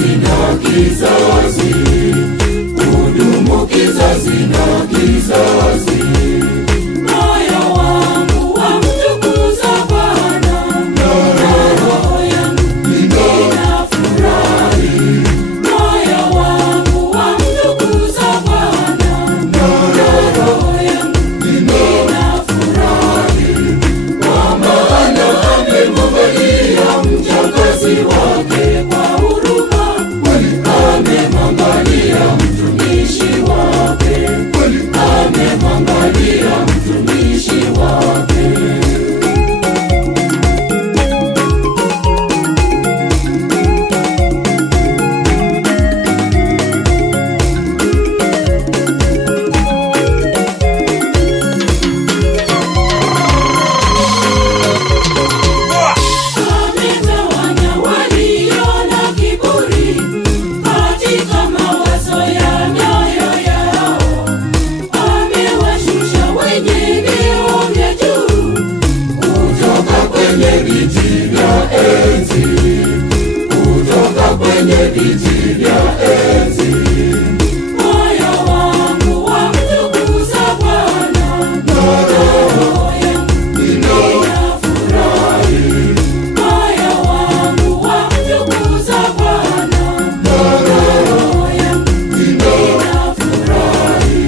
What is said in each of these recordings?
kizazi na kizazi, hudumu kizazi na kizazi. Moyo wangu wamtukuza Bwana, na roho yangu inafurahi. Moyo wangu wamtukuza Bwana, na roho yangu inafurahi. Kwa maana amemwangalia mjakazi wake kwa huruma, amemwangalia mtumishi wake, amemwangalia mtumishi wake. Ametawanya walio na kiburi katika mawazo ya mioyo yao. Amewashusha wenye vyeo vya juu Kutoka kwenye viti vya enzi, kutoka kwenye viti vya enzi. Moyo wangu wamtukuza Bwana, na roho yangu inafurahi. Moyo wangu wamtukuza Bwana, na roho yangu inafurahi.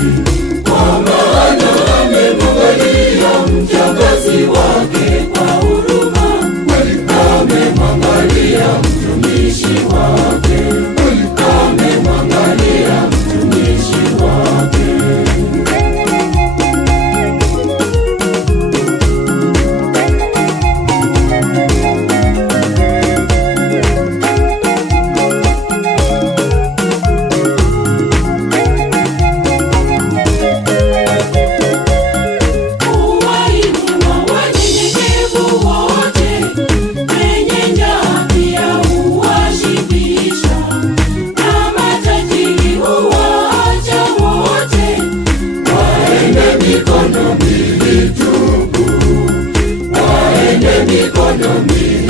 Kwa maana amemwangalia mjakazi wake kwa huruma, amemwangalia mtumishi wake, amemwangalia mtumishi wake. Huwainua wanyenyekevu wote, wenye njaa pia huwashibisha, na matajiri huwaacha wote. Waende mikono mbili tupu, waende mikono mbili